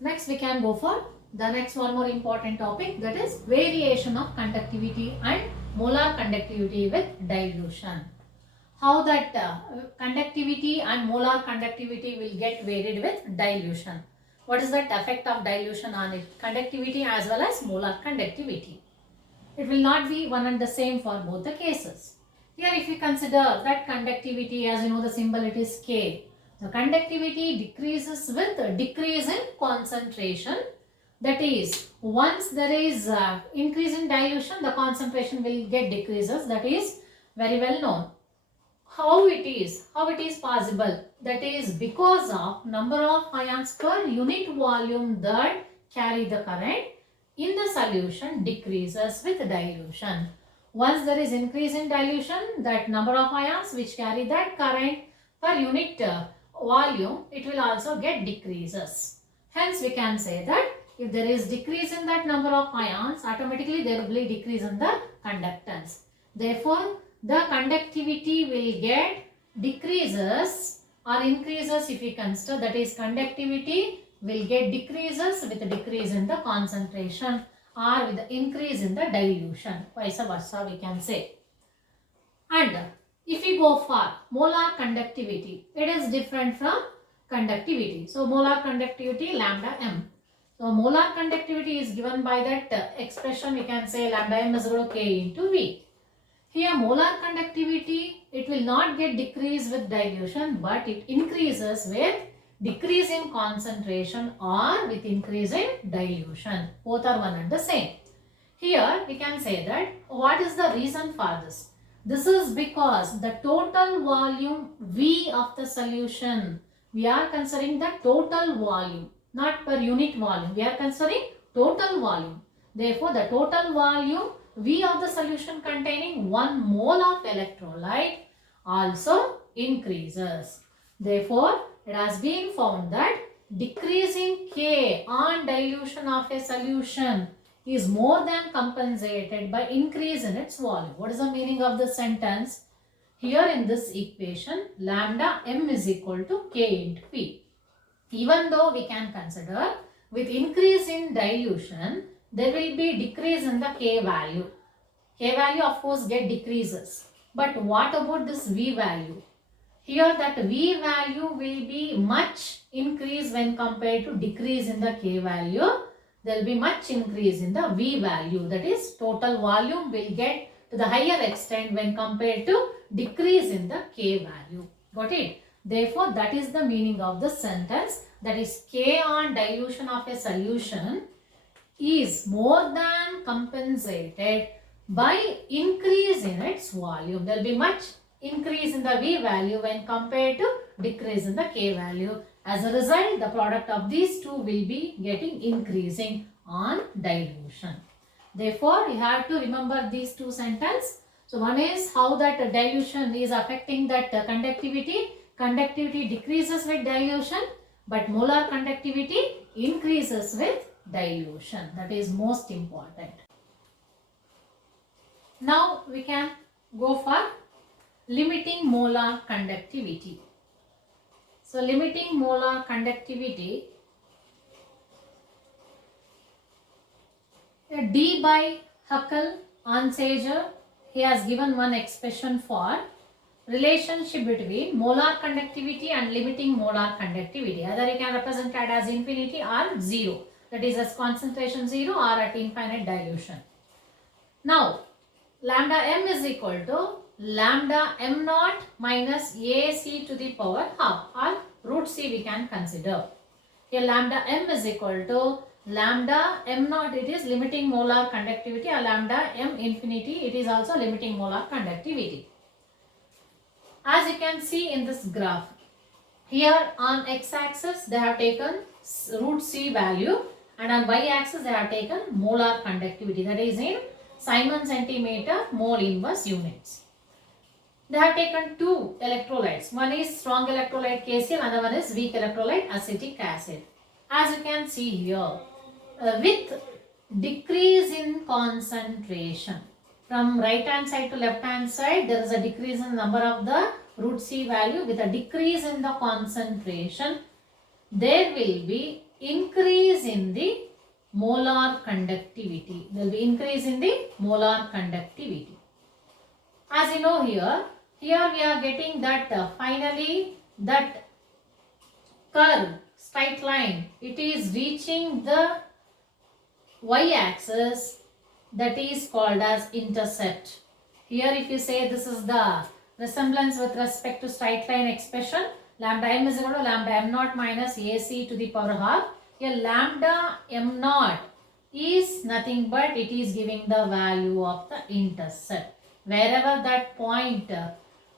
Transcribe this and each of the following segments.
Next we can go for the next one more important topic, that is variation of conductivity and molar conductivity with dilution. How that conductivity and molar conductivity will get varied with dilution. What is that effect of dilution on it? Conductivity as well as molar conductivity. It will not be one and the same for both the cases. Here if you consider that conductivity, as you know the symbol, it is K. The conductivity decreases with a decrease in concentration. That is, once there is increase in dilution, the concentration will get decreases. That is very well known. How it is possible? That is because of number of ions per unit volume that carry the current in the solution decreases with dilution. Once there is increase in dilution, that number of ions which carry that current per unit volume, it will also get decreases. Hence we can say that if there is decrease in that number of ions, automatically there will be decrease in the conductance. Therefore, the conductivity will get decreases or increases if we consider, that is conductivity will get decreases with a decrease in the concentration or with the increase in the dilution, vice versa we can say. And if we go for molar conductivity, it is different from conductivity. So molar conductivity lambda m. So molar conductivity is given by that expression, we can say lambda m is equal to K into V. Here molar conductivity, it will not get decreased with dilution, but it increases with decrease in concentration or with increase in dilution. Both are one and the same. Here we can say that what is the reason for this? This is because the total volume V of the solution, we are considering the total volume, not per unit volume. We are considering total volume. Therefore, the total volume V of the solution containing 1 mole of electrolyte also increases. Therefore, it has been found that decreasing K on dilution of a solution is more than compensated by increase in its volume. What is the meaning of the sentence? Here in this equation, lambda m is equal to K into V. Even though we can consider with increase in dilution, there will be decrease in the K value. K value of course get decreases. But what about this V value? Here that V value will be much increase when compared to decrease in the K value. There will be much increase in the V value. That is, total volume will get to the higher extent when compared to decrease in the K value. Got it? Therefore, that is the meaning of the sentence. That is, K on dilution of a solution is more than compensated by increase in its volume. There will be much increase in the V value when compared to decrease in the K value. As a result, the product of these two will be getting increasing on dilution. Therefore, you have to remember these two sentences. So, one is how that dilution is affecting that conductivity. Conductivity decreases with dilution, but molar conductivity increases with dilution. That is most important. Now we can go for limiting molar conductivity. So limiting molar conductivity, D by Huckel, Ansager, he has given one expression for relationship between molar conductivity and limiting molar conductivity. Either you can represent it as infinity or 0. That is as concentration 0 or at infinite dilution. Now, lambda m is equal to lambda m naught minus AC to the power half, or root C we can consider. Here lambda m is equal to lambda m naught, it is limiting molar conductivity, or lambda m infinity, it is also limiting molar conductivity. As you can see in this graph, here on x-axis they have taken root C value, and on y-axis they have taken molar conductivity, that is in Simon centimeter mole inverse units. They have taken two electrolytes. One is strong electrolyte KCl, another one is weak electrolyte acetic acid. As you can see here, with decrease in concentration, from right hand side to left hand side, there is a decrease in number of the root C value. With a decrease in the concentration, there will be increase in the molar conductivity. There will be increase in the molar conductivity. As you know here we are getting that finally that curve, straight line, it is reaching the y-axis, that is called as intercept. Here if you say this is the resemblance with respect to straight line expression, lambda m is equal to lambda m naught minus ac to the power half. Here lambda m naught is nothing but it is giving the value of the intercept. Wherever that point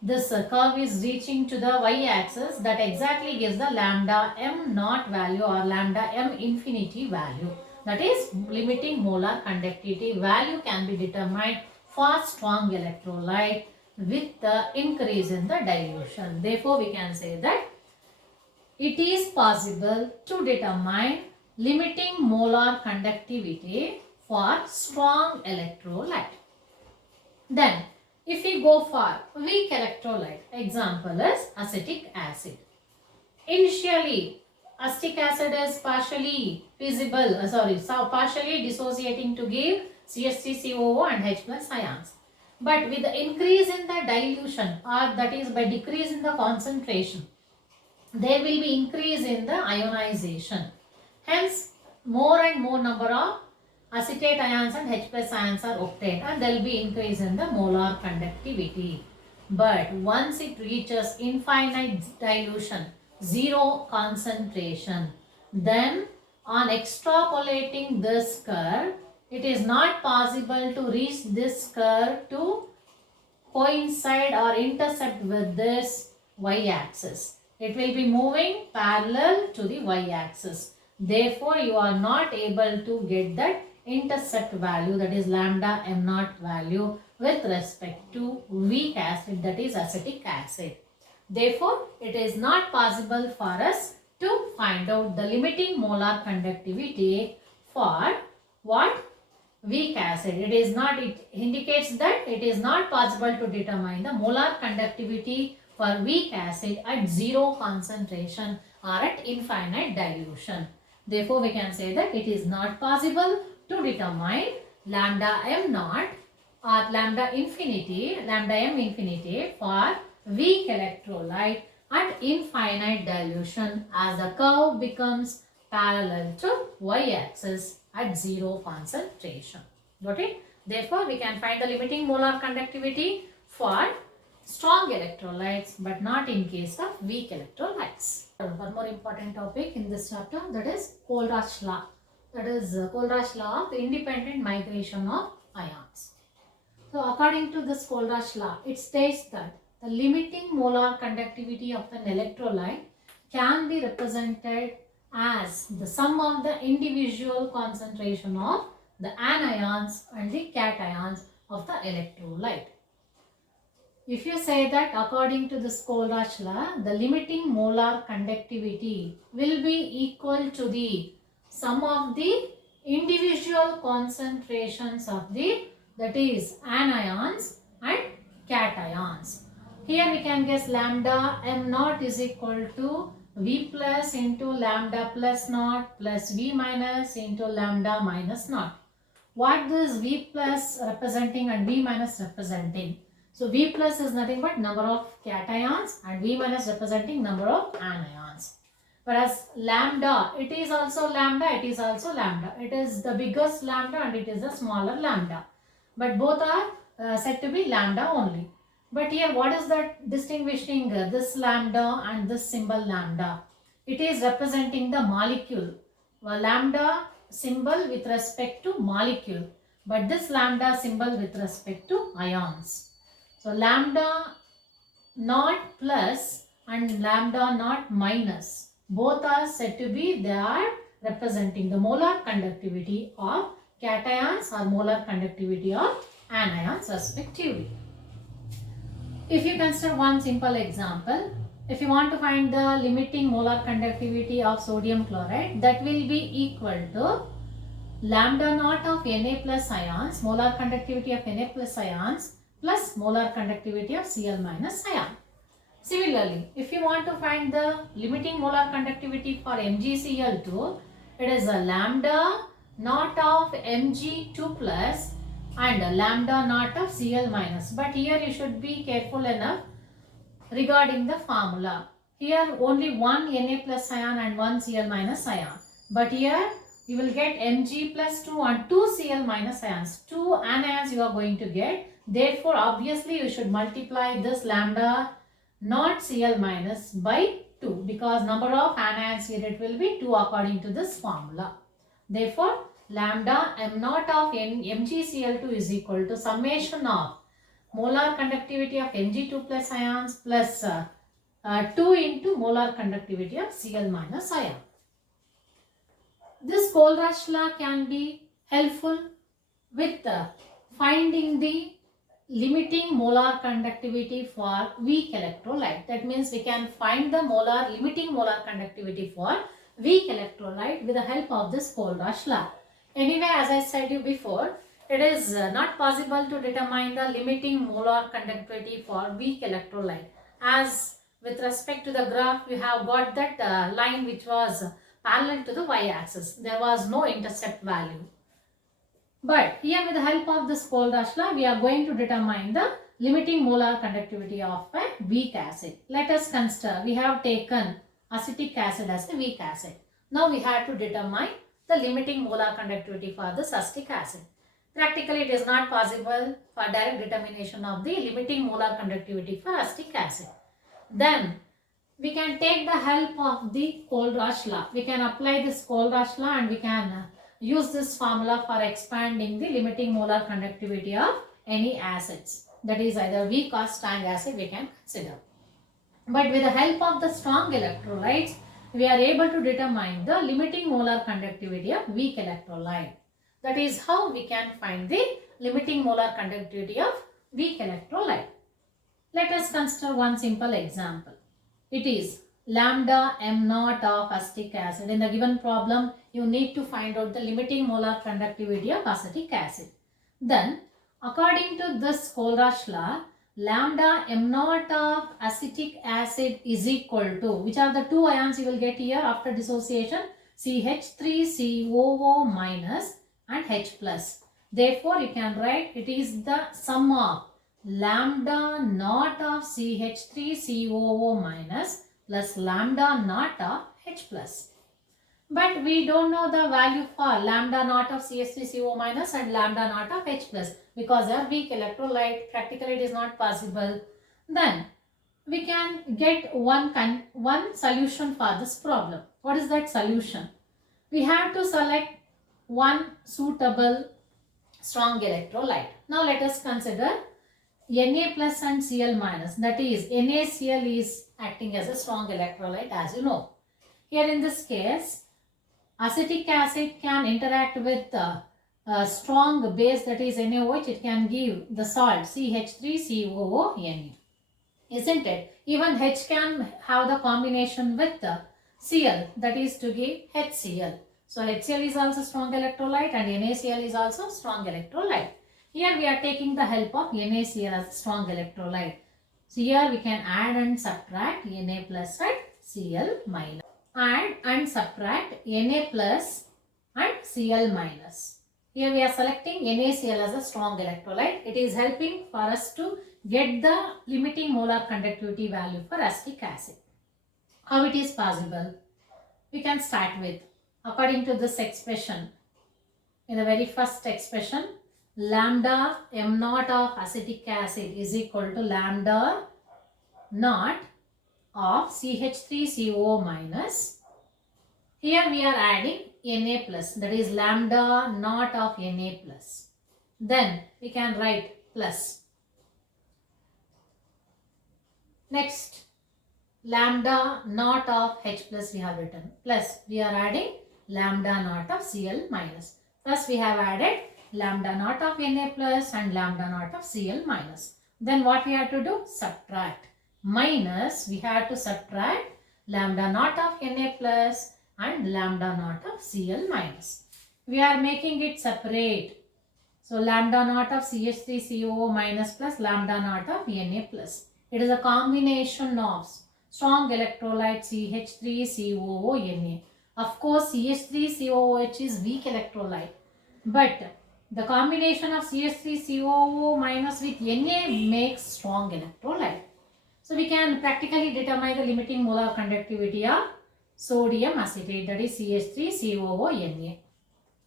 this curve is reaching to the y-axis, that exactly gives the lambda m naught value or lambda m infinity value. That is limiting molar conductivity value can be determined for strong electrolyte with the increase in the dilution. Therefore, we can say that it is possible to determine limiting molar conductivity for strong electrolyte. Then, if we go for weak electrolyte, example is acetic acid. Initially, acetic acid is partially partially dissociating to give CH3COO and H plus ions. But with the increase in the dilution, or that is by decrease in the concentration, there will be increase in the ionization. Hence, more and more number of acetate ions and H plus ions are obtained and there will be increase in the molar conductivity. But once it reaches infinite dilution, zero concentration, then on extrapolating this curve, it is not possible to reach this curve to coincide or intercept with this y-axis. It will be moving parallel to the y-axis. Therefore, you are not able to get that intercept value, that is lambda m naught value with respect to weak acid, that is acetic acid. Therefore, it is not possible for us to find out the limiting molar conductivity for what? Weak acid. It indicates that it is not possible to determine the molar conductivity for weak acid at zero concentration or at infinite dilution. Therefore, we can say that it is not possible to determine lambda m naught or lambda m infinity for weak electrolyte at infinite dilution as the curve becomes parallel to y-axis at zero concentration. Got it? Therefore, we can find the limiting molar conductivity for strong electrolytes but not in case of weak electrolytes. One more important topic in this chapter, that is Kohlrausch law. That is Kohlrausch law of independent migration of ions. So according to this Kohlrausch law, it states that the limiting molar conductivity of an electrolyte can be represented as the sum of the individual concentration of the anions and the cations of the electrolyte. If you say that according to this Kohlrausch law, the limiting molar conductivity will be equal to the sum of the individual concentrations of the, that is anions and cations. Here we can guess lambda m naught is equal to V plus into lambda plus naught plus V minus into lambda minus naught. What this V plus representing and V minus representing? So V plus is nothing but number of cations and V minus representing number of anions. Whereas lambda, it is also lambda, it is also lambda. It is the biggest lambda and it is the smaller lambda. But both are said to be lambda only. But here what is that distinguishing this lambda and this symbol lambda? It is representing the molecule. Lambda symbol with respect to molecule. But this lambda symbol with respect to ions. So lambda naught plus and lambda naught minus. Both are said to be, they are representing the molar conductivity of cations or molar conductivity of anions respectively. If you consider one simple example, if you want to find the limiting molar conductivity of sodium chloride, that will be equal to lambda naught of Na plus ions, molar conductivity of Na plus ions plus molar conductivity of Cl minus ion. Similarly, if you want to find the limiting molar conductivity for MgCl2, It is a lambda naught of Mg2 plus and a lambda naught of Cl minus. But here you should be careful enough regarding the formula. Here only one Na plus ion and one Cl minus ion. But here you will get Mg plus 2 and 2 Cl minus ions. 2 anions you are going to get. Therefore, obviously you should multiply this lambda naught Cl minus by 2 because number of anions here it will be 2 according to this formula. Therefore, lambda m naught of MgCl2 is equal to summation of molar conductivity of Mg2 plus ions plus 2 into molar conductivity of Cl minus ion. This Kohlrausch law can be helpful with finding the limiting molar conductivity for weak electrolyte. That means we can find the limiting molar conductivity for weak electrolyte with the help of this Kohlrausch law. Anyway, as I said you before, it is not possible to determine the limiting molar conductivity for weak electrolyte. As with respect to the graph, we have got that line which was parallel to the y-axis. There was no intercept value. But here with the help of this Kohlrausch law, we are going to determine the limiting molar conductivity of a weak acid. Let us consider we have taken acetic acid as a weak acid. Now we have to determine the limiting molar conductivity for this acetic acid. Practically it is not possible for direct determination of the limiting molar conductivity for acetic acid. Then we can take the help of the Kohlrausch law. We can apply this Kohlrausch law and we can use this formula for expanding the limiting molar conductivity of any acids. That is either weak or strong acid we can consider. But with the help of the strong electrolytes, we are able to determine the limiting molar conductivity of weak electrolyte. That is how we can find the limiting molar conductivity of weak electrolyte. Let us consider one simple example. It is lambda m naught of acetic acid. In the given problem, you need to find out the limiting molar conductivity of acetic acid. Then, according to this Kohlrausch law, lambda m naught of acetic acid is equal to, which are the two ions you will get here after dissociation, CH3COO minus and H plus. Therefore, you can write it is the sum of lambda naught of CH3COO minus plus lambda naught of H plus. But we don't know the value for lambda naught of CH3CO minus and lambda naught of H plus because they are weak electrolyte. Practically it is not possible. Then we can get one solution for this problem. What is that solution? We have to select one suitable strong electrolyte. Now let us consider Na plus and Cl minus. That is NaCl is acting as a strong electrolyte as you know. Here in this case, acetic acid can interact with a strong base that is NaOH. It can give the salt CH3COO, isn't it? Even H can have the combination with the Cl, that is to give HCl. So HCl is also strong electrolyte and NaCl is also strong electrolyte. Here we are taking the help of NaCl as a strong electrolyte. So here we can add and subtract Na plus and Cl minus. Add and subtract Na plus and Cl minus. Here we are selecting NaCl as a strong electrolyte. It is helping for us to get the limiting molar conductivity value for acetic acid. How it is possible? We can start with, according to this expression, in the very first expression, lambda m naught of acetic acid is equal to lambda naught of CH3CO minus. Here we are adding Na plus, that is lambda naught of Na plus. Then we can write plus. Next, lambda naught of H plus we have written. Plus we are adding lambda naught of Cl minus. First we have added lambda naught of Na plus and lambda naught of Cl minus. Then what we have to do? Subtract. Minus, we have to subtract lambda naught of Na plus and lambda naught of Cl minus. We are making it separate. So lambda naught of CH3COO minus plus lambda naught of Na plus. It is a combination of strong electrolyte CH3COO Na. Of course, CH3COOH is weak electrolyte, but the combination of CH3COO minus with Na makes strong electrolyte. So we can practically determine the limiting molar conductivity of sodium acetate, that is CH3COO Na.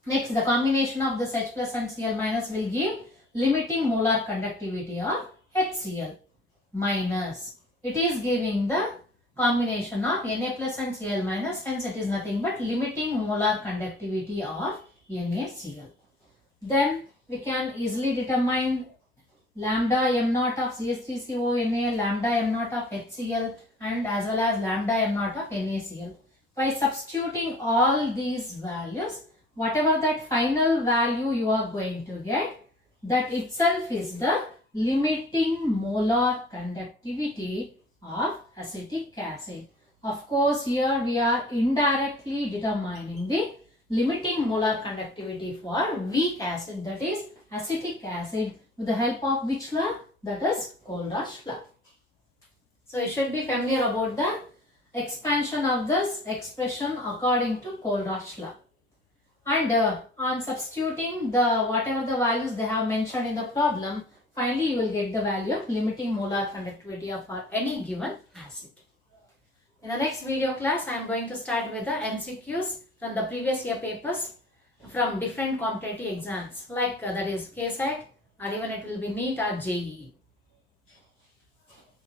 Next, the combination of this H plus and Cl minus will give limiting molar conductivity of HCl minus. It is giving the combination of Na plus and Cl minus, hence it is nothing but limiting molar conductivity of NaCl. Then we can easily determine lambda m naught of CH3CONa, lambda m naught of HCl, and as well as lambda m naught of NaCl. By substituting all these values, whatever that final value you are going to get, that itself is the limiting molar conductivity of acetic acid. Of course, here we are indirectly determining the limiting molar conductivity for weak acid, that is acetic acid, with the help of which law? That is Kohlrausch law. So you should be familiar about the expansion of this expression according to Kohlrausch law. And on substituting the whatever the values they have mentioned in the problem, finally you will get the value of limiting molar conductivity of any given acid. In the next video class, I am going to start with the MCQs from the previous year papers from different competitive exams like that is KSET, or even it will be NEET or JEE.